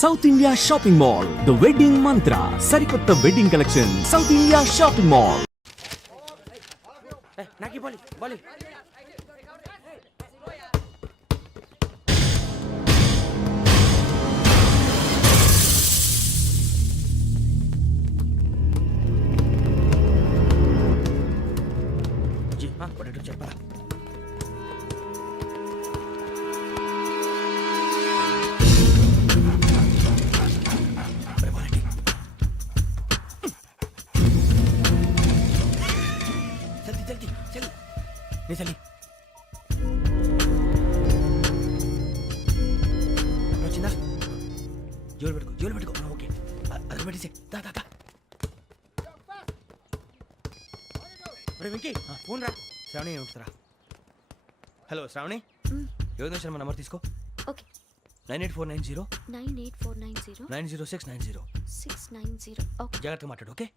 South India shopping mall the wedding మంత్ర సరికొత్త wedding collection south India shopping mall. చెప్పరా చలి వచ్చిందా? జోలు పెట్టుకో ఓకే అది పెట్టేసి దా వెంకీ ఫోన్ రా. శ్రావణి ఉంటుందిరా. హలో శ్రావణి, యోగేంద్ర శర్మ నంబర్ తీసుకో. ఓకే. 98490 98490 90690 690. ఓకే. జాగ్రత్తగా మాట్లాడు. ఓకే.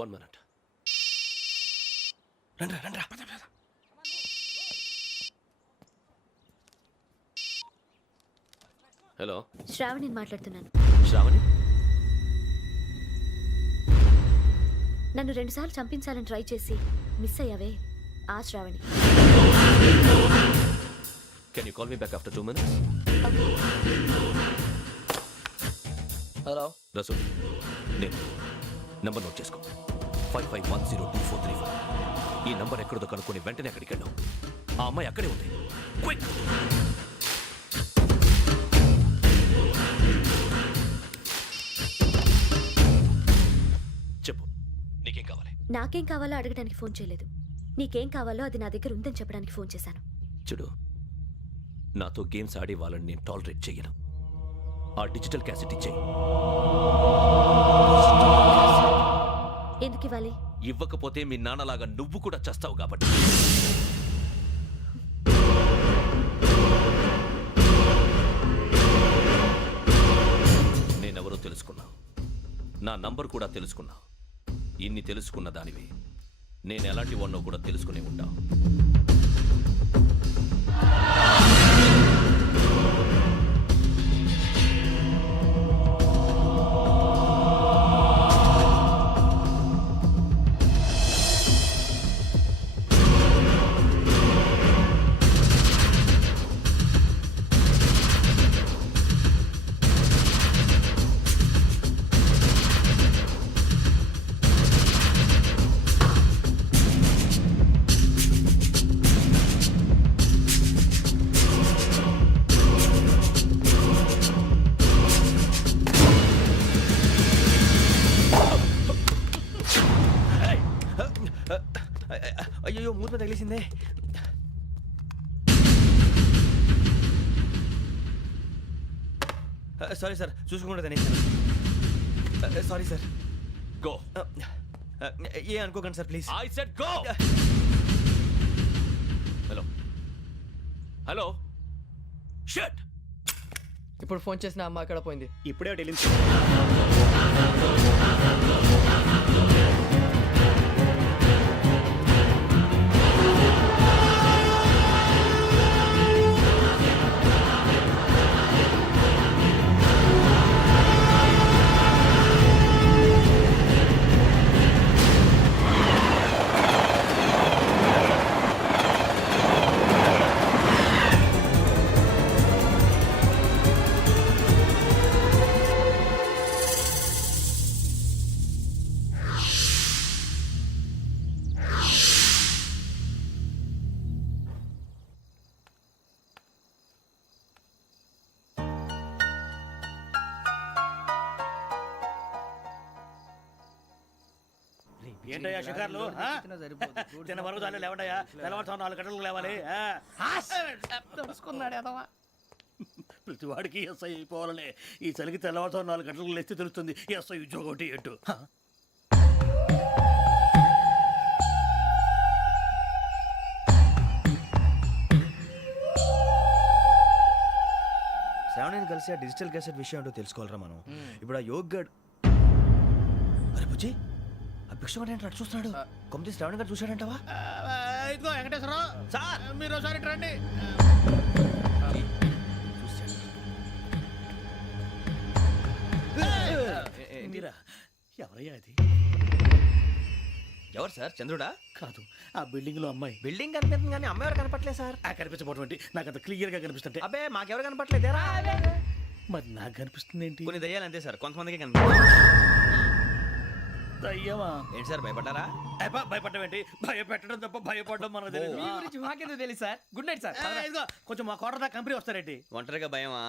One minute. రండ్రా. హలో శ్రావణి మాట్లాడుతున్నాను. శ్రావణి, నన్ను 2 సార్లు చంపించాలని ట్రై చేసి మిస్ అయ్యావే, ఆ Sravani. can you call me back after 2 minutes? Hello Rasool, నేను నంబర్ నోట్ చేసుకో. 55102435. ఈ నంబర్ ఎక్కడదో కనుక్కొని వెంటనే అక్కడికి వెళ్ళాం. ఆ అమ్మాయి అక్కడే ఉంది. క్విక్. చెప్పు, నీకేం కావాలి? నాకేం కావాలో అడగడానికి ఫోన్ చేయలేదు. నీకేం కావాలో అది నా దగ్గర ఉందని చెప్పడానికి ఫోన్ చేశాను. చూడు, నాతో గేమ్స్ ఆడే వాళ్ళని నేను టాలరేట్ చెయ్యను. ఆ డిజిటల్ క్యాసెట్ ఇచ్చేయి. ఎందుకు ఇవ్వాలి? ఇవ్వకపోతే మీ నాన్నలాగా నువ్వు కూడా చస్తావు కాబట్టి. నేనెవరో తెలుసుకున్నావు, నా నంబర్ కూడా తెలుసుకున్నావు. ఇన్ని తెలుసుకున్న దానివి నేను ఎలాంటి వాడినో కూడా తెలుసుకునే ఉంటావు. అయ్యో మూత తగిలేసిందే. సారీ సార్, చూసుకోకుండా తినేసాను. Sorry sir. గో. ఏ అనుకోకండి sir please. I said go. Hello shut. ఇప్పుడు ఫోన్ చేసిన అమ్మ అక్కడ పోయింది. ఇప్పుడే వెళ్ళింది. ఏంటయ్యా షికార్లు? తిన వరకు దాన్ని లేవండయ్యా. తెల్లవారుతో 4 గంటలకు లేవాలి. తెలుసుకున్నాడు ఎదవా. ప్రతి వాడికి ఎస్ఐ అయిపోవాలనే. ఈ చలికి తెల్లవారుతో 4 గంటలకు లేస్తే తెలుస్తుంది ఎస్ఐ ఉద్యోగం ఒకటి ఎట్టు. శ్రావణిని కలిసి ఆ డిజిటల్ క్యాసెట్ విషయం ఏంటో తెలుసుకోవాలరా మనం. ఇప్పుడు ఆ యోగ్ గడ్. అరే బుజ్జి, భిక్షం అంటే అటు చూస్తున్నాడు కొమ్మిది శ్రావణ్ గారు చూశాడంటావా ఇదిగో వెంకటేశ్వరరావు సార్ మీరు ఒకసారి ఇటు రండి. మీరా ఎవరయ్యా అది? ఎవరు సార్ చంద్రుడా కాదు, ఆ బిల్డింగ్ లో అమ్మాయి. బిల్డింగ్ కనిపిస్తుంది కానీ అమ్మ ఎవరు కనపట్లేదు సార్ ఆ కనిపించబోటువంటి నాకు అంత క్లియర్ గా కనిపిస్తుంటే అబ్బే మాకెవరు కనపట్లేదేరా మరి నాకు కనిపిస్తుంది ఏంటి? కొన్ని దయ్యాలు అంతే సార్ కొంతమందికి కనిపిస్తుంది అయ్యమా ఏంటి సార్ భయపడ్డారా భయపడడం ఏంటి? భయపెట్టడం తప్ప భయపడడం మనకు తెలియదు. మాకేదో తెలియదు సార్. Good night sir. ఇదిగో కొంచెం మా కోట దాకా కంపెనీ వస్తారేంటి? ఒంటరిగా భయమా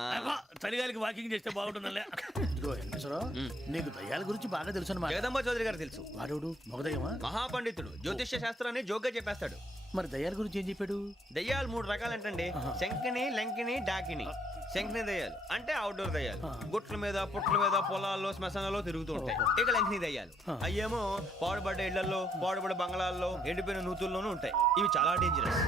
చలిగాలికి వాకింగ్ చేస్తే బాగుంటుందిలే. ఇదిగో వెంకటేశ్వరరావు, నీకు దయ్యాల గురించి బాగా తెలుసు అన్నమాట. జగదంబ చౌదరి గారు తెలుసు వాడు మగదయ్యమా? మహాపండితుడు జ్యోతిష్య శాస్త్రాన్ని జోగ్గా చెప్పేస్తాడు మరి దయ్యాల గురించి ఏం చెప్పాడు? దయ్యాలు 3 రకాలంటండి శంకిని లంకిని డాకిని శంకిని దయ్యాలు అంటే అవుట్డోర్ దయ్యాలు గుట్ల మీద పుట్ల మీద పొలాల్లో శ్మశానాల్లో తిరుగుతూ ఉంటాయి ఇక లంకిని దయ్యాలు అయ్యేమో పాడుబడ్డ ఇళ్లలో పాడుబడ్డ బంగ్లాల్లో ఎండిపోయిన నూతుల్లోనూ ఉంటాయి ఇవి చాలా డేంజరస్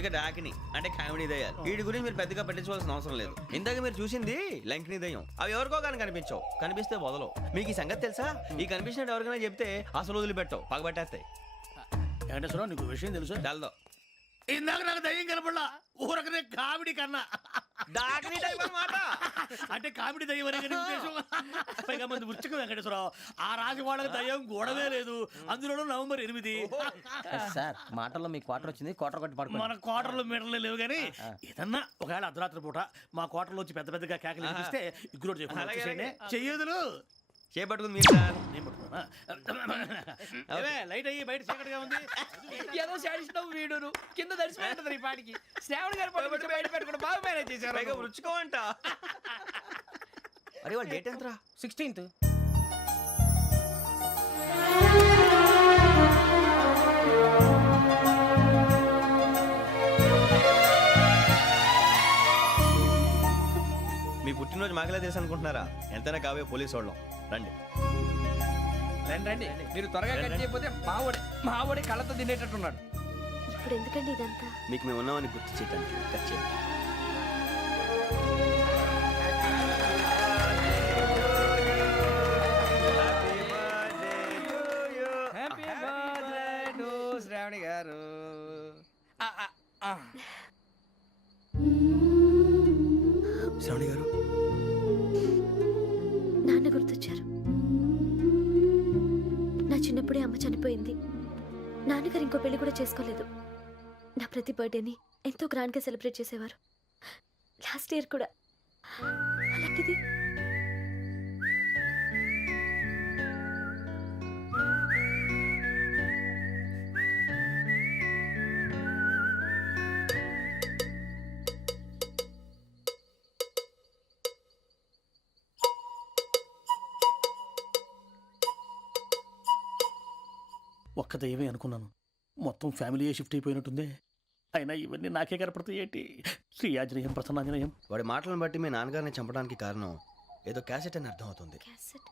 ఇక డాకిని అంటే కామెడీ దయ్యాలు వీటి గురించి మీరు పెద్దగా పట్టించుకోవాల్సిన అవసరం లేదు ఇందాక మీరు చూసింది లంకిని దయ్యం అవి ఎవరికో కానీ కనిపించవు కనిపిస్తే వదలవు మీకు ఈ సంగతి తెలుసా ఈ కనిపించినట్టు ఎవరికైనా చెప్తే అసలు వదిలిపెట్టవు పగబట్టేస్తాయి వెంకటేశ్వరరావు, నీకు విషయం తెలుసు? డల్దో ఇందాక నాకు దయ్యం కనపడలా, ఊరకనే కామెడీ కన్నా. డాకిని టైప్ అన్నమాట అంటే కామెడీ దయ్యం అనే కదా ఉద్దేశం. పైగా మంది ఉచ్చకం వెంకటేశ్వరరావు, ఆ రాజు వాళ్ళకి దయ్యం గొడవే లేదు, అందులోనూ నవంబర్ 8. సార్ మాటల్లో మీ క్వార్టర్ వచ్చింది, క్వార్టర్ కొట్టి పడుకో. మన క్వార్టర్లు మీటర్లు లేవు కానీ ఏదన్నా ఒకవేళ అర్ధరాత్రి పూట మా క్వార్టర్లో వచ్చి పెద్ద పెద్దగా కేకలు వినిపిస్తే ఇగ్గురు చెయ్యదులు చేపట్టుకుంది మీరు సార్ నేను పట్టుకున్నా. ఏవే, లైట్ అయ్యి బయట చీకటిగా ఉంది. ఏదో శాడిస్తావు వీడును కింద దర్శనం ఈ పాటికి శ్రావణ్ గారు పట్టుబట్టి బయట పెట్టుకుంటే బాగా మేనేజ్ చేశారు. పైగా రుచుకోమంట అరే వాళ్ళ డేట్ ఎంతరా 16th. మీ పుట్టినరోజు మాకలే తెలుసు అనుకుంటున్నారా ఎంతైనా కావే పోలీసు వాళ్ళం రండి రండి రండి మీరు త్వరగా కట్ చేయకపోతే మావడి కళ్ళతో తినేటట్టున్నాడు. ఇప్పుడు ఎందుకండి ఇదంతా? మీకు మేము ఉన్నామని గుర్తు చేయడానికి కట్ చేయండి హ్యాపీ బర్త్డే టు శ్రావణి గారు. శ్రావణి గారు నాన్న గుర్తొచ్చారు. నా చిన్నప్పుడే అమ్మ చనిపోయింది. నాన్నగారు ఇంకో పెళ్లి కూడా చేసుకోలేదు. నా ప్రతి బర్త్డేని ఎంతో గ్రాండ్గా సెలబ్రేట్ చేసేవారు. లాస్ట్ ఇయర్ కూడా. అలాంటిది ఒక్క దయ్యమే అనుకున్నాను, మొత్తం ఫ్యామిలీయే షిఫ్ట్ అయిపోయినట్టుందే. అయినా ఇవన్నీ నాకే కనపడతాయి ఏంటి? శ్రీ ఆంజనేయం ప్రసన్నాంజనేయం. వాడి మాటలను బట్టి మీ నాన్నగారిని చంపడానికి కారణం ఏదో క్యాసెట్ అని అర్థం అవుతుంది క్యాసెట్.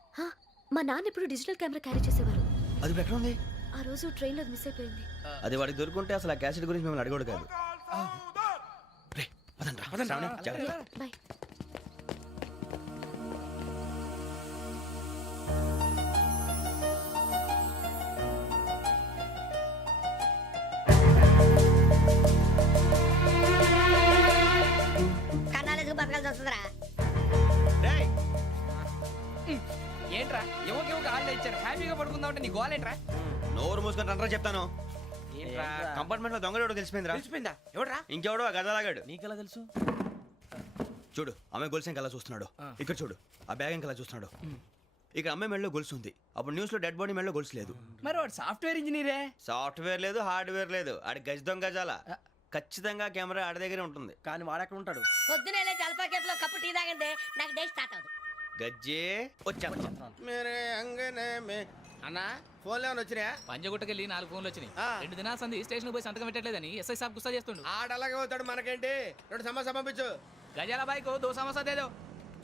మా నాన్న ఇప్పుడు డిజిటల్ కెమెరా క్యారీ చేసేవారు. అది ఇప్పుడు ఎక్కడ ఉంది ఆ రోజు ట్రైన్లో మిస్ అయిపోయింది. అది వాడికి దొరుకుంటే అసలు ఆ క్యాసెట్ గురించి మిమ్మల్ని అడగడు కాదు రే, పదండ్రా. శ్రావణి, జాగ్రత్త. బాయ్. రేయ్, ఏంట్రా ఎవరికి హాలిడే ఇచ్చారు హ్యాపీగా పడుకుందాం అంటే నీ గోల్ ఏంట్రా? నోరు మూసుకొని రండ్రా చెప్తాను. ఏంట్రా కంపార్ట్మెంట్ లో దొంగడు తెలిసిపోయిందిరా. తెలిసిపోయిందా? ఎవడ్రా? ఇంకెవడో ఆ గదలాగాడు. నీకెలా తెలుసు? చూడు అమ్మాయి గొలుసు ఇంకలా చూస్తున్నాడు. ఇక్కడ చూడు ఆ బ్యాగ్ ఇంకలా చూస్తున్నాడు. ఇక్కడ అమ్మాయి మెడలో గొలుసు ఉంది. అప్పుడు న్యూస్ లో డెడ్ బాడీ మెడలో గొలుసు లేదు. మరి వాడు సాఫ్ట్వేర్ ఇంజనీరే. సాఫ్ట్వేర్ లేదు హార్డ్వేర్ లేదు. ఆడి గజ దొంగ గజాల ఖచ్చితంగా కెమెరా ఆడి దగ్గరే ఉంటుంది. కానీ వాడెక్కడ ఉంటాడు? పొద్దునే జలపా కేఫ్ లో కప్పు టీ తాగిందే నాకు డే స్టార్ట్ అవుతుంది. గజ్జే వచ్చా మేరే అంగనే మే అన్నా ఫోన్లో ఏమైనా వచ్చినాయా? పంజగుట్టకెళ్ళి 4 ఫోన్లు వచ్చినాయి. 2 దినాల సంది స్టేషన్ పోయి సంతకం పెట్టలేదని ఎస్ఐ సాబ్ గుస్తా చేస్తుండు. ఆడలాగే పోతాడు, మనకేంటి? 2 సమస్య పంపించు. గజాల బైక్ 2 సమోసా దేదో.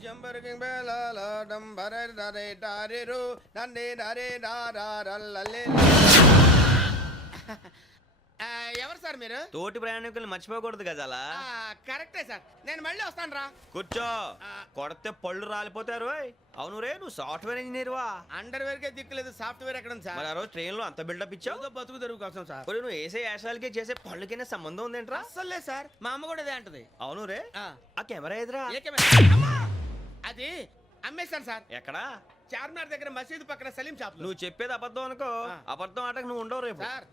జంబరకింగ్ బేలాల డంబరే డరే డారిరు నన్నే డరే డారల్లలే. ఎవరు సార్ మీరు? తోటి ప్రయాణికుల్ని మర్చిపోకూడదు గజాల. కరెక్టే సార్, నేను మళ్ళీ వస్తాను రా. కూర్చో. కొడితే పళ్ళు రాలిపోతారు. అవును రే, నువ్వు సాఫ్ట్వేర్ ఇంజనీర్ వా? అండర్వేర్ కే దిక్కులేదు, సాఫ్ట్వేర్ ఎక్కడ ఉంది మరి సార్? ఆ రోజు ట్రైన్ లో అంత బిల్డప్ ఇచ్చావు. ఏదో బతుకు తెరుగు కోసం సార్. ఒరేయ్, నువ్వు వేసే యాశాలకి చేసే పళ్ళకైనా సంబంధం ఉందేంట్రా? అస్సలు లేదు సార్, మా అమ్మ కూడా అదే అంటది. అవును రే, ఆ, ఆ కెమెరా ఎదురా? ఏ కెమెరా? అమ్మా! అది అమ్మేశాను సార్. ఎక్కడా? చార్మినార్ దగ్గర మసీదు పక్కన సలీం షాప్. నువ్వు చెప్పేది అబద్ధం అనుకో. ఆ. అబద్ధం ఆటకు నువ్వు ఉండవు రేపు. సార్,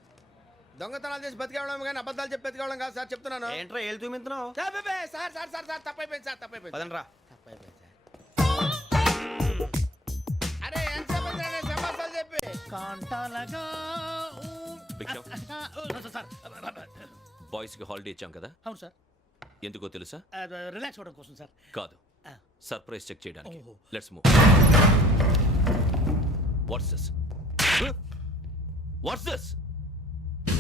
దొంగతనాలు చేసి బతికేవడం కానీ అబద్ధాలు చెప్పి బతికేవడం కాదు సార్, చెప్తున్నాను. ఏంట్రా ఏళ్ళు చూపించినావు? సార్ బే, సార్ సార్ సార్ సార్ తప్పైపోయింది సార్, తప్పైపోయింది. పదండ్రా. తప్పైపోయింది సార్. అరే ఎంతసేపు అయింది రా నేను సమాసాలు చెప్పి? కాంటాలగా భిక్షం, సార్ బాయ్స్ కి హాలిడే ఇచ్చాం కదా, అవును సార్, ఎందుకో తెలుసా? రిలాక్స్ అవ్వడం కోసం సార్. కాదు, ఆ. సర్ప్రైజ్ చెక్ చేయడానికి. ఓహో. Let's move. What's this? What's this?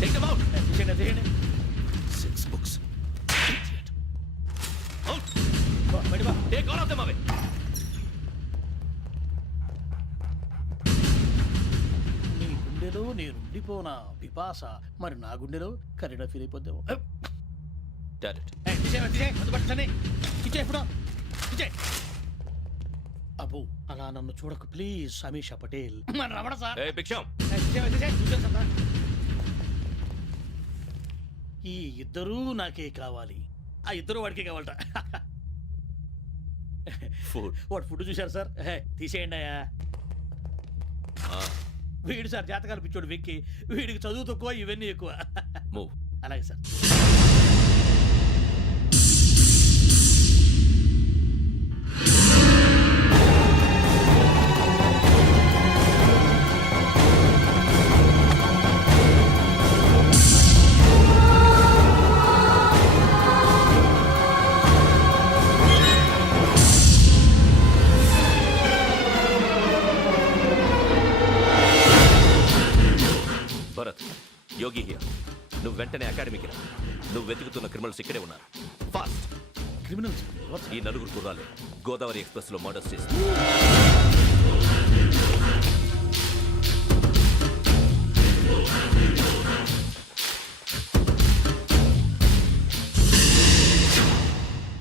Take them out. తీయండి, తీయండి. 6 books. Idiot. Out. బయట బా. Take all of them away. నీ గుండెలో నేనుండిపోనా పిపాస, మరి నా గుండెలో కరీడా ఫీల్ అయిపోద్దాము. Direct. అబ్బో, అలా నన్ను చూడకు ప్లీజ్ సమీషా పటేల్. మన రమణ సార్. Hey, భిక్షం. ఈ ఇద్దరూ నాకే కావాలి, ఆ ఇద్దరు వాడికే కావాలట. Food. వాడు ఫుడ్ చూశారు సార్, తీసేయండి అయ్యా. వీడు సార్ జాతకాలు పిచ్చోడు వెక్కి, వీడికి చదువు తక్కువ ఇవన్నీ ఎక్కువ. Move. అలాగే సార్. Bharat, Yogi here. నువ్వు వెంటనే అకాడమీకి రా. నువ్వు వెతుకుతున్న క్రిమినల్స్ ఇక్కడే ఉన్నారు. ఫాస్ట్. క్రిమినల్స్ ఈ నలుగురు కుర్రాలు గోదావరి ఎక్స్ప్రెస్ లో మర్డర్స్ చేసి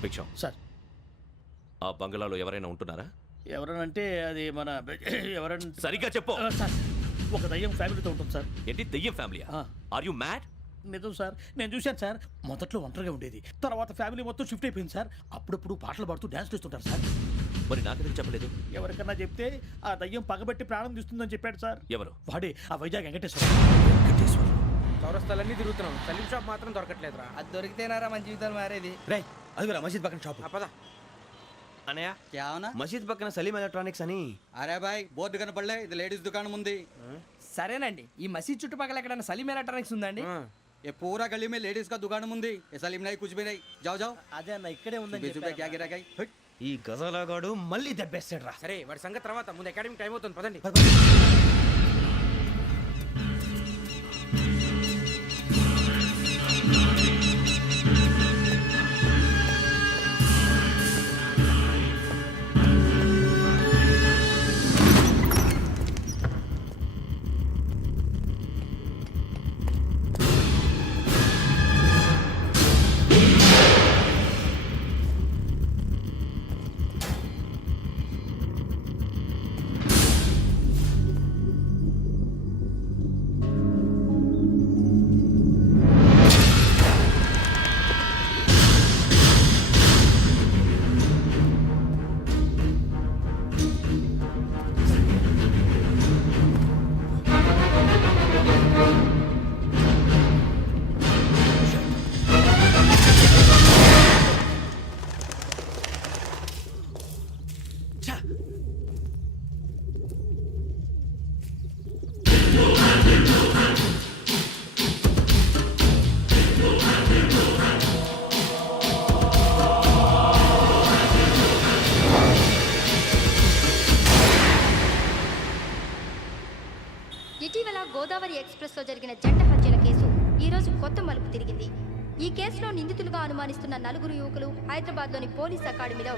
భిక్షం, సార్. ఆ బంగ్లాలో ఎవరైనా ఉంటున్నారా? ఎవరనంటే అది మన ఎవరన్నా సరిగ్గా చెప్పు. సార్, ఒక దయ్యం ఫ్యామిలీతో ఉంటుంది సార్. ఏంటి దెయ్యం ఫ్యామిలీ? ఆ. Are you mad? నిజం సార్, నేను చూశాను సార్. మొదట్లో ఒంటరిగా ఉండేది, తర్వాత ఫ్యామిలీ మొత్తం షిఫ్ట్ అయిపోయింది సార్. అప్పుడప్పుడు పాటలు పాడుతూ డ్యాన్స్ చేస్తుంటారు సార్. మరి నాకెందుకు చెప్పలేదు? ఎవరికన్నా చెప్తే ఆ దయ్యం పగబెట్టి ప్రాణం తీస్తుందని చెప్పాడు సార్. ఎవరు? వాడే ఆ వైజాగ్ వెంకటేశ్వర. చౌరస్తాలన్నీ తిరుగుతున్నాం, సలీం షాప్ మాత్రం దొరకట్లేదురా. అది దొరికితేనారా మన జీవితాలు మారేది. రేయ్, అదిగురా మసీద్ పక్కన షాప్. పద. అనయ్య, క్యా అవునా? మసీద్ పక్కన సలీం ఎలక్ట్రానిక్స్ అని. అరే బాయ్, బోర్డు కనపడలే, ఇది లేడీస్ దుకాణం ఉంది. సరేనండి, ఈ మసీద్ చుట్టుపక్కల ఎక్కడైనా సలీం ఎలక్ట్రానిక్స్ ఉందండి? ये पूरा गली में लेडीज का दुकान मुंदी ये सलीम नहीं कुछ भी नहीं जाओ जाओ అదే అన్న ఇక్కడే ఉందని बीस रुपए क्या गिरा गई ఈ గజాలగాడు మళ్ళీ దెబ్బేస్తాడు రా. సరే, వాడి సంగతి తర్వాత, ముందు అకాడమిక్ టైం అవుతుంది, పదండి. ఇటీవల గోదావరి ఎక్స్ప్రెస్లో జరిగిన జంట హత్యల కేసు ఈరోజు కొత్త మలుపు తిరిగింది. ఈ కేసులో నిందితులుగా అనుమానిస్తున్న నలుగురు యువకులు హైదరాబాద్లోని పోలీస్ అకాడమీలో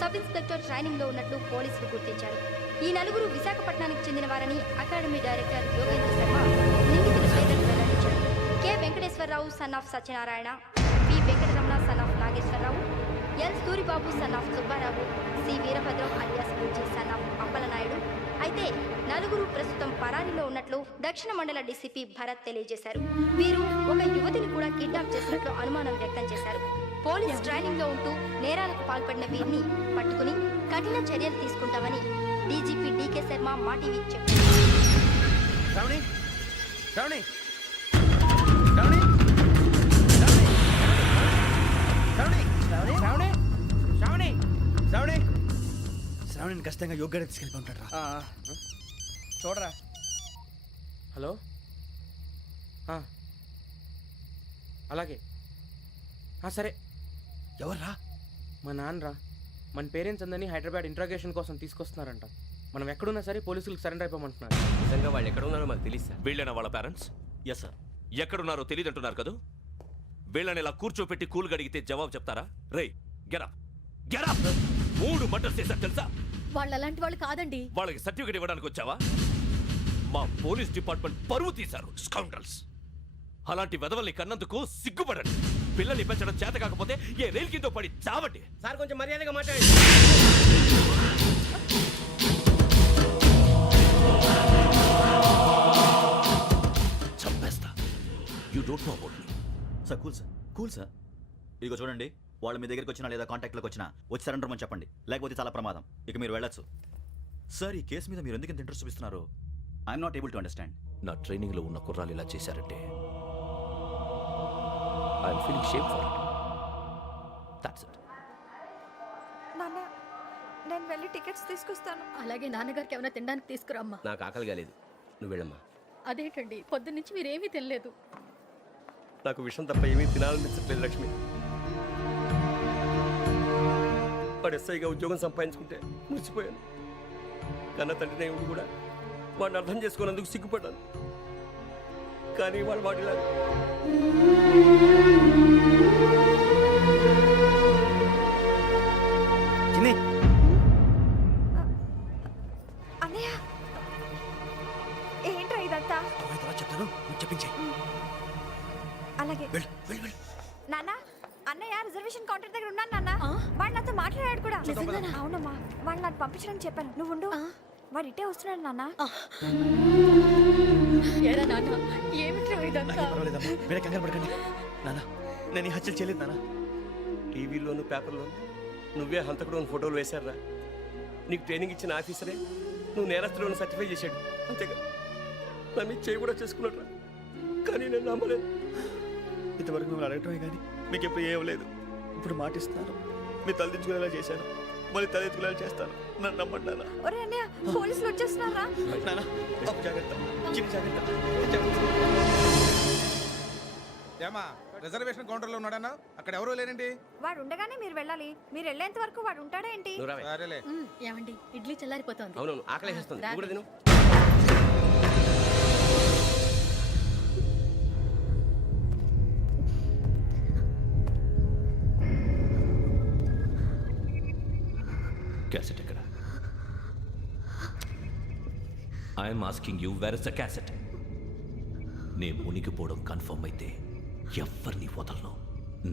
సబ్ ఇన్స్పెక్టర్ ట్రైనింగ్లో ఉన్నట్లు పోలీసులు గుర్తించారు. ఈ నలుగురు విశాఖపట్నానికి చెందిన వారని అకాడమీ డైరెక్టర్ యోగేంద్ర శర్మ నిందితుల పేర్లను వెల్లడించారు. K Venkateswara Nageswararao son of Satyanarayana, P Venkataramana son of Nageswararao, L Suribabu son of Subbarao, C Veerabhadram alias Bujji son of Appalanaidu. అయితే నలుగురు ప్రస్తుతం పరారీలో ఉన్నట్లు దక్షిణ మండల డీసీపీ భరత్ తెలియజేశారు. వీరు ఒక యువతిని కూడా కిడ్నాప్ చేసినట్లు అనుమానం వ్యక్తం చేశారు. పోలీస్ ట్రైనింగ్ లో ఉంటూ నేరాలకు పాల్పడిన వీరిని పట్టుకుని కఠిన చర్యలు తీసుకుంటామని డీజీపీ డీకే శర్మ మా టీవీకి చెప్పారు. శ్రావణి శ్రావణి శ్రావణి శ్రావణి శ్రావణి శ్రావణి శ్రావణి శ్రావణిని ఖచ్చితంగా యోగ్యత తీసుకెళ్ళి ఉంటాడు రా. చూడరా. హలో, అలాగే సరే. ఎవర్రా? మా నాన్నరా. మన పేరెంట్స్ అందరినీ హైదరాబాద్ ఇంట్రాగేషన్ కోసం తీసుకొస్తున్నారంట. మనం ఎక్కడున్నా సరే పోలీసులకు సరెండర్ అయిపోమంటున్నారు. నిజంగా వాళ్ళు ఎక్కడ ఉన్నారో మాకు తెలియదు సార్. వీళ్ళైనా వాళ్ళ పేరెంట్స్? Yes sir. ఎక్కడున్నారో తెలియదు అంటున్నారు కదా. వీళ్ళని ఇలా కూర్చోపెట్టి కూల్ గడిగితే జవాబు చెప్తారా? రే గెటప్ గెటప్. 3 మర్డర్స్ చేశారు తెలుసా? వాళ్ళు అలాంటి వాళ్ళు కాదండి. వాళ్ళకి సర్టిఫికేట్ ఇవ్వడానికి వచ్చావా? మా పోలీస్ డిపార్ట్మెంట్ పరువు తీశారు స్కౌండ్రల్స్. అలాంటి వెధవల్ని కన్నందుకు సిగ్గుపడండి. పిల్లల్ని పెంచడం చేత కాకపోతే ఏ రైలు కింద పడి చావండి. సార్ కొంచెం మర్యాదగా మాట్లాడండి. చంపేస్తా. You don't know about me. Sir cool sir. ఇదిగో చూడండి, వాళ్ళు మీ దగ్గరికి వచ్చినా లేదా కాంటాక్ట్లోకి వచ్చినా వచ్చి సరెండర్ అని చెప్పండి, లేకపోతే చాలా ప్రమాదం. ఇక మీరు వెళ్ళొచ్చు. సార్, ఈ కేసు మీద మీరు ఎందుకు ఇంత ఇంట్రెస్ట్ చూపిస్తున్నారు? I'm not able to understand. నా ట్రైనింగ్లో ఉన్న కుర్రాలు ఇలా చేశారంటే I'm feeling shame for it. That's it. నాన్న, నేను వెళ్ళి టికెట్స్ తీసుకొస్తాను. అలాగే నాన్నగారికి ఏమైనా తినడానికి తీసుకురామ్మా. నాకు ఆకలి కాలేదు, నువ్వు వెళ్ళమ్మా. అదేంటండి, పొద్దున్నుంచి మీరేమీ తినలేదు. నాకు విషయం తప్ప ఏమీ తినాలనిపించట్లేదు లక్ష్మి. వాడు ఎస్ఐగా ఉద్యోగం సంపాదించుకుంటే మురిసిపోయాను. కన్న తండ్రినే ఉండి కూడా వాడిని అర్థం చేసుకున్నందుకు సిగ్గుపడ్డాను. కానీ వాడిలా అన్నయ్య, ఏంట్రా ఇదంతా? చెప్తాను, చెప్పించే. అలాగే నాన్న, అన్నయ్య రిజర్వేషన్ కౌంటర్ దగ్గర ఉన్నాను నాన్న. వాడు నాతో మాట్లాడాడు కూడా. అవునమ్మా, వాడు నాకు పంపించడం చెప్పాను. నువ్వు ఉండు, వాడు ఇట్టే వస్తున్నాడు నాన్న. మీరే కంగారు పడకండి నాన్న. నేను ఈ హత్యలు చేయలేదు నాన్న. టీవీలోను పేపర్లోను నువ్వే హంతకుడు అని ఫోటోలు వేశారా? నీకు ట్రైనింగ్ ఇచ్చిన ఆఫీసరే నువ్వు నేరస్తులను సర్టిఫై చేశాడు. అంతేగా, నా మీద చేయి కూడా చేసుకున్నట్రా. కానీ నేను నమ్మలేదు. ఇంతవరకు మిమ్మల్ని అడగటమే కానీ మీకు ఎప్పుడు ఏమలేదు. ఇప్పుడు మాటిస్తాను, మీ తలదించుకునేలా చేశాను, మళ్ళీ తలెత్తుకునేలా చేస్తాను. నన్ను నమ్మండి నాన్న. ఒరే అన్నయ్య, పోలీసులు వచ్చేస్తున్నారా? నాన్న, జాగ్రత్త, చిన్న జాగ్రత్త. ఏమా రిజర్వేషన్ కౌంటర్లో ఉన్నాడన్నా? అక్కడ ఎవరూ లేనండి. వాడు ఉండగానే మీరు వెళ్ళాలి. మీరు వెళ్ళేంత వరకు వాడు ఉంటాడా ఏంటి? సరేలే. ఏమండి, ఇడ్లీ చల్లారిపోతుంది. అవునవును, ఆకలేస్తుంది. నువ్వు కూడా తిను. క్యాసెట్ ఎక్కడ? I'm asking you, where is the cassette? నే మునిగిపోవడం కన్ఫర్మ్ అయితే ఎవ్వరిని వదలను.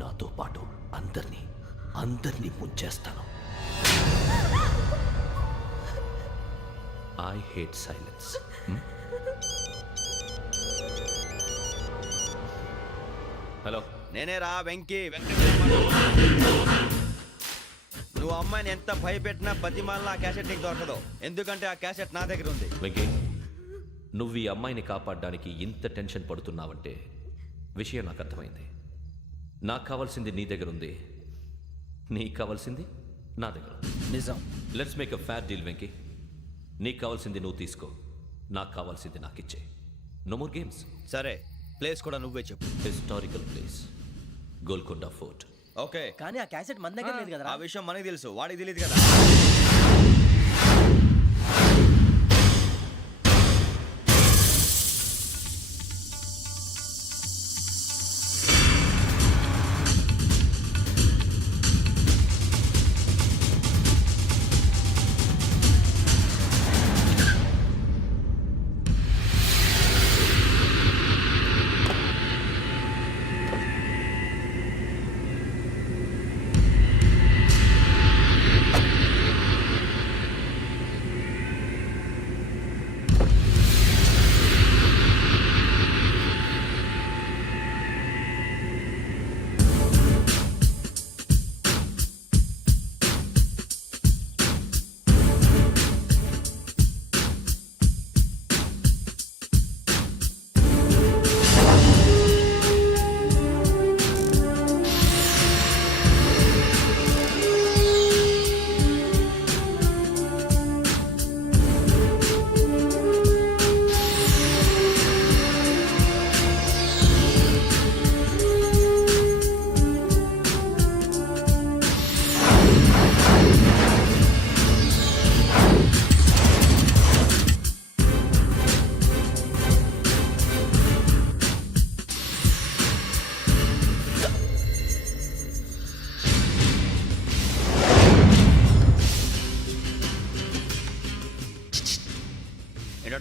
నాతో పాటు అందరినీ ముంచేస్తాను. I hate silence. హలో, నేనే రా వెంకీ. నువ్వు అమ్మాయిని ఎంత భయపెట్టినా బతిమాలినా ఆ క్యాసెట్ నీకు దొరకదు. ఎందుకంటే ఆ క్యాసెట్ నా దగ్గర ఉంది. వెంకీ, నువ్వు ఈ అమ్మాయిని కాపాడడానికి ఇంత టెన్షన్ పడుతున్నావంటే విషయం నాకు అర్థమైంది. నాకు కావాల్సింది నీ దగ్గర ఉంది, నీకు కావాల్సింది నా దగ్గర. నిజం. Let's make a fair deal Venky. నీకు కావాల్సింది నువ్వు తీసుకో, నాకు కావాల్సింది నాకు ఇచ్చే. No more games. సరే, ప్లేస్ కూడా నువ్వే చెప్పు. Historical place, Golconda fort. Okay, కానీ ఆ క్యాసెట్ మన దగ్గర లేదు కదా. ఆ విషయం మనకి తెలుసు, వాడికి తెలియదు కదా.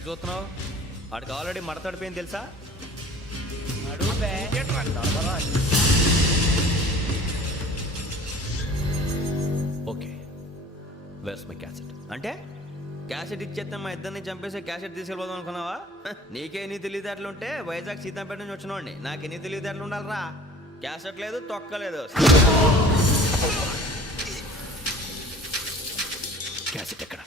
ఏంటంటే చూస్తున్నావు? వాడికి ఆల్రెడీ మడతడిపోయింది తెలుసా? Okay, where's my cassette? అంటే క్యాసెట్ ఇచ్చేస్తే మా ఇద్దరిని చంపేసి క్యాసెట్ తీసుకెళ్ళిపోదాం అనుకున్నావా? నీకే ఎన్ని తెలివితేటలు ఉంటే వైజాగ్ సీతంపేట నుంచి వచ్చినోడిని నాకు ఎన్ని తెలివితేటలు ఉండాలరా? క్యాసెట్ లేదు, తొక్కలేదు. క్యాసెట్ ఎక్కడ?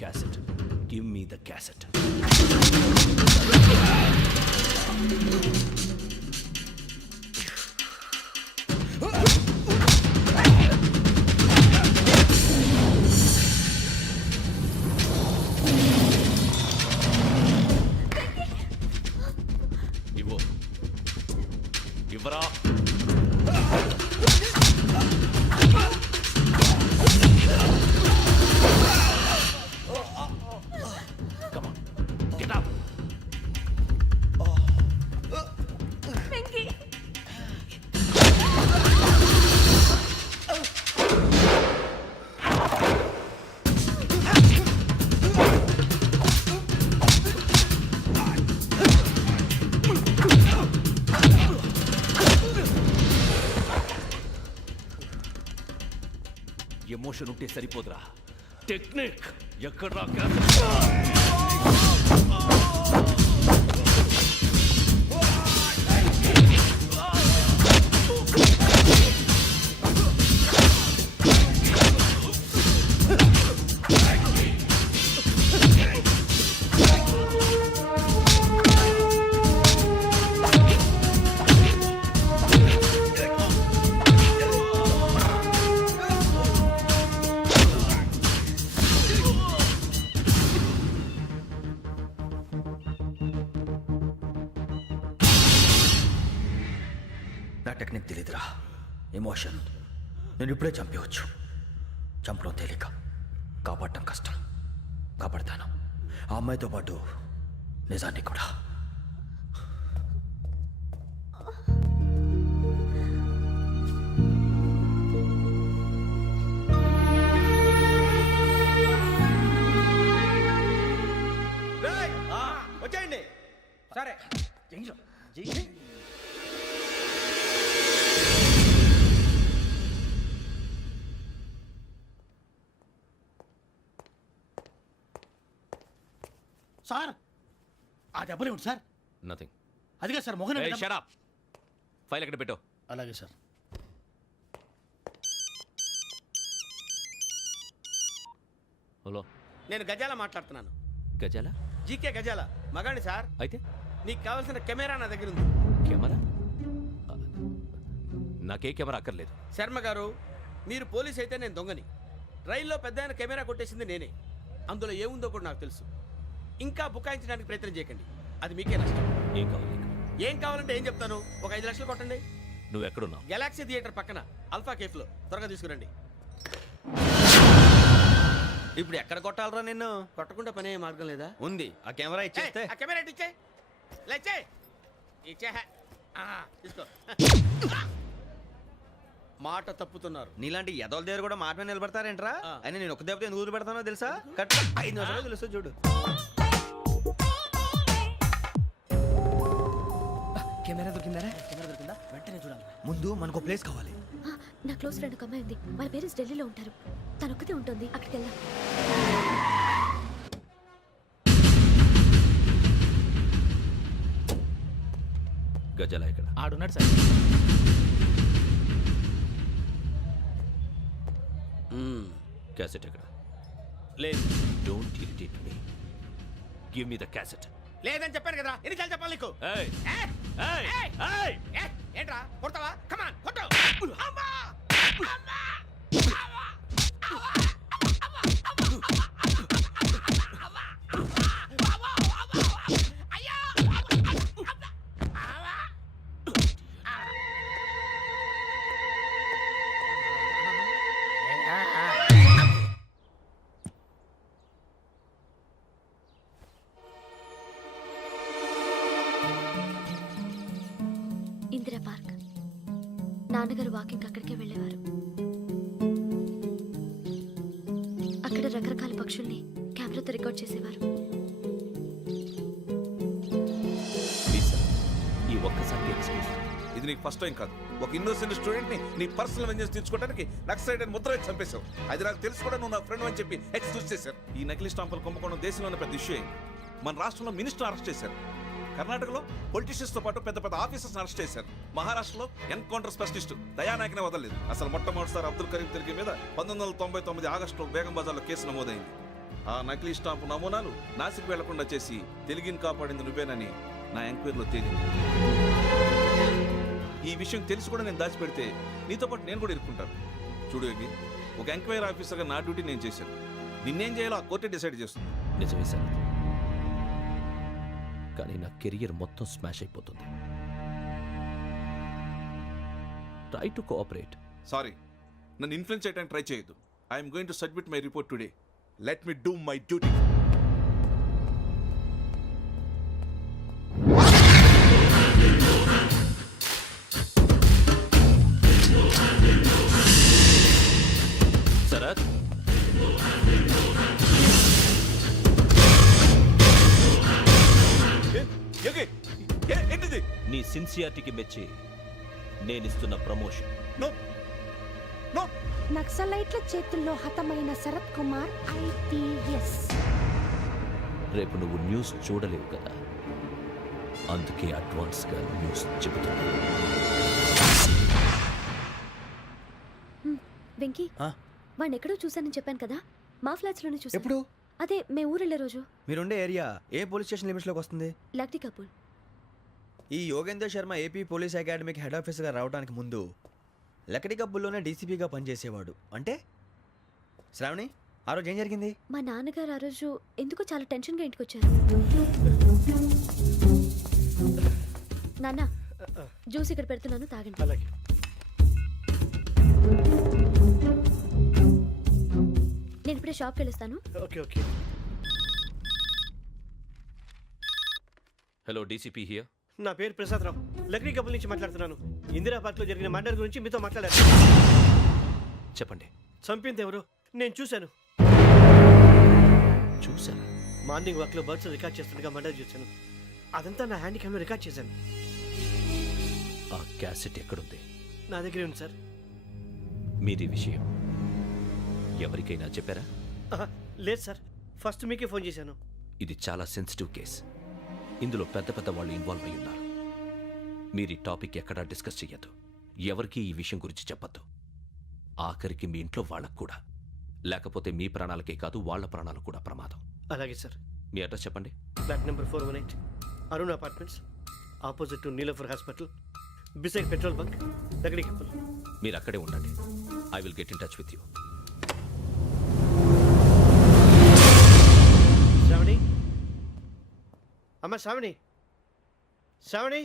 Cassette, give me the cassette. ఇవ్వు, ఇవ్వరా. Come on, get up. Venky emotion ఉంటే సరిపోదురా, టెక్నిక్ ఎక్కడ్రా? నా టెక్నిక్ తెలీదురా, ఎమోషన్. నేను ఇప్పుడే చంపేవచ్చు. చంపడం తేలిక, కాపాడటం కష్టం. కాపాడతాను ఆ అమ్మాయితో పాటు నిజాన్ని కూడా. వచ్చేయండి. సరే సార్ ఆ దెబ్బలు ఏమిటి సార్? నథింగ్. అదిగా సార్ మొహన్ షట్ అప్. ఫైల్ ఎక్కడ పెట్టు? అలాగే సార్. హలో, నేను గజాల మాట్లాడుతున్నాను. గజాల? జీకే గజాల మగాండి సార్. అయితే నీకు కావాల్సిన కెమెరా నా దగ్గర ఉంది. కెమెరా? నాకే కెమెరా అక్కర్లేదు. శర్మ గారు, మీరు పోలీస్ అయితే నేను దొంగని. రైల్లో పెద్ద ఆయన కెమెరా కొట్టేసింది నేనే. అందులో ఏముందో కూడా నాకు తెలుసు. ఇంకా బుకాయించడానికి ప్రయత్నం చేయకండి, అది మీకే నష్టం. ఏం కావాలి నీకు? ఏం కావాలంటే ఏం చెప్తాను. ఒక 5 లక్షలు కొట్టండి. నువ్వు ఎక్కడున్నావు? గెలాక్సీ థియేటర్ పక్కన అల్ఫా కేఫ్లో. త్వరగా తీసుకురండి. ఇప్పుడు ఎక్కడ కొట్టాలరా నిన్ను? కొట్టకుండా పనే మార్గం లేదా? ఉంది. ఆ కెమెరా ఇచ్చేస్తే. ఆ కెమెరా ఇచ్చే లేచే ఇచ్చే తీసుకో. మాట తప్పుతున్నారు. నీలాంటి ఎదల దగ్గర కూడా మాట మీద నిలబడతారేంట్రా? ఆ. అని నేను ఒక దెబ్బతో ఎందుకు పెడతానో తెలుసా? కట్ 5 నిమిషాలు తెలుసు చూడు. కెమెరా దొరికిందా? వెంటనే చూడాలి. ముందు మనకు ప్లేస్ కావాలి. నా క్లోజ్ ఫ్రెండ్ ఒక అమ్మాయి ఉంది. వాళ్ళ పేరెంట్స్ ఢిల్లీలో ఉంటారు. తను ఒక్కతే ఉంటుంది. అక్కడికి వెళ్దాం. గజాల ఇక్కడ? ఆడున్నాడు సార్. క్యాసెట్ ఎక్కడ? లేదు. Don't irritate me. Give me the cassette. లేదని చెప్పాను కదా, ఎన్నిసార్లు చెప్పాలి నీకు? ఏయ్ ఏయ్! ఏయ్ ఏయ్! ఏయ్! ఏయ్! ఏంట్రా కొడతావా? కమాన్ కొట్టు. అమ్మా! అమ్మా! ఇందిరా పార్క్. నాన్నగారు వాకింగ్ అక్కడికే వెళ్ళేవారు. మొబైల్తో రికార్డ్ చేసేవారు. ప్లీజ్ సార్ ఈ ఒక్కసారి ఎక్స్క్యూజ్. ఇది నీకు ఫస్ట్ టైం కాదు. ఒక ఇన్నోసెంట్ స్టూడెంట్ ని నీ పర్సనల్ వెంజెన్స్ తీర్చుకోవడానికి నక్సలైట్ అని ముద్ర వేసి చంపేశావు. అది నాకు తెలుసు కూడా నువ్వు నా ఫ్రెండ్ అని చెప్పి ఎక్స్క్యూజ్ చేశారు. ఈ నకిలీ స్టాంపులు కుంభకోణం దేశంలోనే పెద్ద ఇష్యూ అయింది. మన రాష్ట్రంలో మినిస్టర్ అరెస్ట్ చేశారు. కర్ణాటకలో పొలిటీషియన్స్ తో పాటు పెద్ద పెద్ద ఆఫీసర్స్ అరెస్ట్ చేశారు. మహారాష్ట్రలో ఎన్కౌంటర్ స్పెషలిస్ట్ దయానాయకనే వదలలేదు. అసలు మొట్టమొదటిసారి అబ్దుల్ కరీం తిరిగి మీద 1999 ఆగస్టులో బేగం బజార్లో కేసు నమోదైంది. ఆ నకిలీ స్టాంపు నమూనాలు నాసిక్ వెళ్లకుండా చేసి తెలుగుని కాపాడింది నువ్వేనని నా ఎంక్వైరీలో తేలింది. ఈ విషయం తెలిసి కూడా నేను దాచిపెడితే నీతో పాటు నేను కూడా ఇరుక్కుంటాను. చూడు యోగి, ఒక ఎంక్వైరీ ఆఫీసర్గా నా డ్యూటీ నేను చేశాను. నిన్నేం చేయాలో ఆ కోర్టే డిసైడ్ చేస్తుంది. నిజమే సార్, కానీ నా కెరియర్ మొత్తం స్మాష్ అయిపోతుంది. Try to cooperate. సారీ, నన్ను ఇన్ఫ్లుయెన్స్ చేయడానికి ట్రై చేయొద్దు. I'm going to submit my report today. Let me do my duty. Sarath, ఏంటిది? నీ సిన్సియారిటీకి మెచ్చి నేనిస్తున్న ప్రమోషన్. No no. నక్సలైట్ల చేతుల్లో హతమైన శరత్ కుమార్ IPS. రేపు నువ్వు న్యూస్ చూడలేవు కదా, అందుకే అడ్వాన్స్గా న్యూస్ చెబుతున్నా. వెంకీ, వాడిని ఎక్కడో చూశానని చెప్పాను కదా, మా ఫ్లాట్స్ లోనే చూసాను. ఎప్పుడు? అదే మేము ఊరెళ్ళే రోజు. మీరుండే ఏరియా ఏ పోలీస్ స్టేషన్ లిమిట్స్ లోకి వస్తుంది? Lucky couple. ఈ యోగేందర్ శర్మ ఏపీ పోలీస్ అకాడమీకి హెడ్ ఆఫీసర్గా రావడానికి ముందు లకడి కబ్బుల్లోనే డీసీపీగా పనిచేసేవాడు. అంటే శ్రావణి, ఆ రోజు ఏం జరిగింది? మా నాన్నగారు ఆ రోజు ఎందుకో చాలా టెన్షన్గా ఇంటికి వచ్చారు. నాన్న, జ్యూస్ ఇక్కడ పెడుతున్నాను, తాగండి. అలాగే. నేను ఇప్పుడే షాప్కి వెళ్ళొస్తాను. Okay okay. Hello, DCP here. నా పేరు ప్రసాదరావు, లక్రీ కపుల్ నుంచి మాట్లాడుతున్నాను. ఇందిరా పార్క్ లో జరిగిన మర్డర్ గురించి మీతో మాట్లాడారు. చెప్పండి. చంపింది ఎవరు? నేను చూశాను. చూసారా? మార్నింగ్ వాక్ లో బర్డ్స్ రికార్డ్ చేస్తుండగా మర్డర్ చూశాను. అదంతా నా హ్యాండ్ క్యామ్ లో రికార్డ్ చేశాను. ఆ క్యాసెట్ ఎక్కడుంది? నా దగ్గరే ఉంది సార్. మీరు ఈ విషయం ఎవరికైనా చెప్పారా? లేదు సార్, ఫస్ట్ మీకే ఫోన్ చేశాను. ఇది చాలా సెన్సిటివ్ కేస్. ఇందులో పెద్ద పెద్ద వాళ్ళు ఇన్వాల్వ్ అయి ఉన్నారు. మీరు ఈ టాపిక్ ఎక్కడా డిస్కస్ చెయ్యొద్దు. ఎవరికి ఈ విషయం గురించి చెప్పొద్దు. ఆఖరికి మీ ఇంట్లో వాళ్ళకు కూడా. లేకపోతే మీ ప్రాణాలకే కాదు, వాళ్ళ ప్రాణాలు కూడా ప్రమాదం. అలాగే సార్. మీ అడ్రస్ చెప్పండి. Flat number 418, Arun apartments, opposite to Niloufer hospital, beside petrol bunk, Lakdi Kapul. మీరు అక్కడే ఉండండి. I will get in touch with you. Sravani, అమ్మ శ్రావణి, శ్రావణి.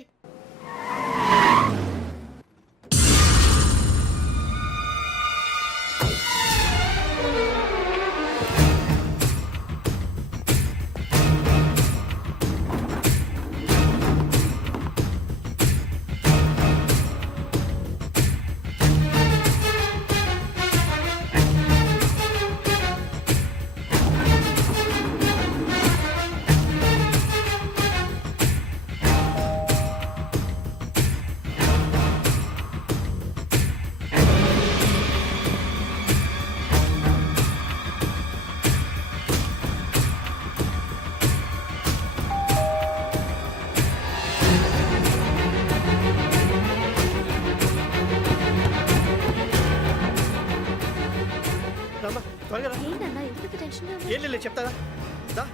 త్వరగా రా. ఏంటన్నా ఎందుకు టెన్షన్? ఏం లేదు, చెప్తారా? దా.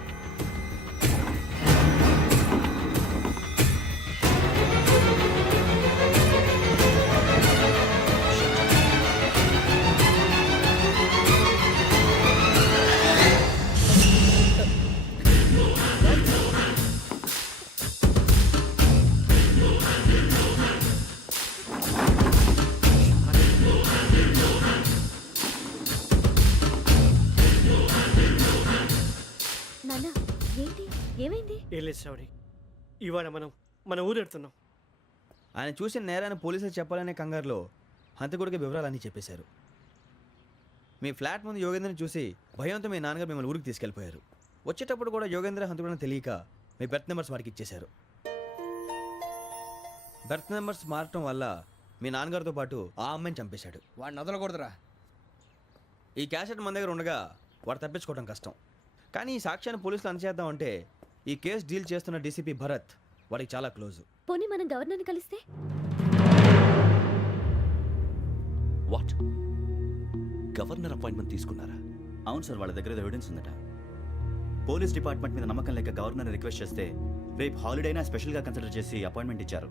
నాన్న, ఏంటి, ఏమైంది? ఏం లేదు శ్రావణి, ఇవాళ మనం మన ఊరు వెళ్తున్నాం. ఆయన చూసిన నేరాన్ని పోలీసులు చెప్పాలనే కంగారులో హంతకుడికి వివరాలన్నీ చెప్పేశారు. మీ ఫ్లాట్ ముందు యోగేంద్రని చూసి భయంతో మీ నాన్నగారు మిమ్మల్ని ఊరికి తీసుకెళ్ళిపోయారు. వచ్చేటప్పుడు కూడా యోగేంద్ర హంతకుడని తెలియక మీ బెర్త్ నెంబర్స్ వారికి ఇచ్చేశారు. బెర్త్ నెంబర్స్ మారటం వల్ల మీ నాన్నగారితో పాటు ఆ అమ్మాయిని చంపేశాడు. వాడిని వదలకూడదురా. ఈ క్యాసెట్ మన దగ్గర ఉండగా వాడు తప్పించుకోవడం కష్టం. కానీ ఈ సాక్ష్యాన్ని పోలీసులు అందజేద్దామంటే ఈ కేసు డీల్ చేస్తున్న డీసీపీ భరత్ వాడికి చాలా క్లోజ్. పోనీ మనం గవర్నర్ని కలిస్తే? వాట్? గవర్నర్ అపాయింట్మెంట్ తీసుకున్నారా? అవును సార్, వాళ్ళ దగ్గర ఎవిడెన్స్ ఉందట. పోలీస్ డిపార్ట్మెంట్ మీద నమ్మకం లేక గవర్నర్ రిక్వెస్ట్ చేస్తే రేపు హాలిడేనా స్పెషల్గా కన్సిడర్ చేసి అపాయింట్మెంట్ ఇచ్చారు.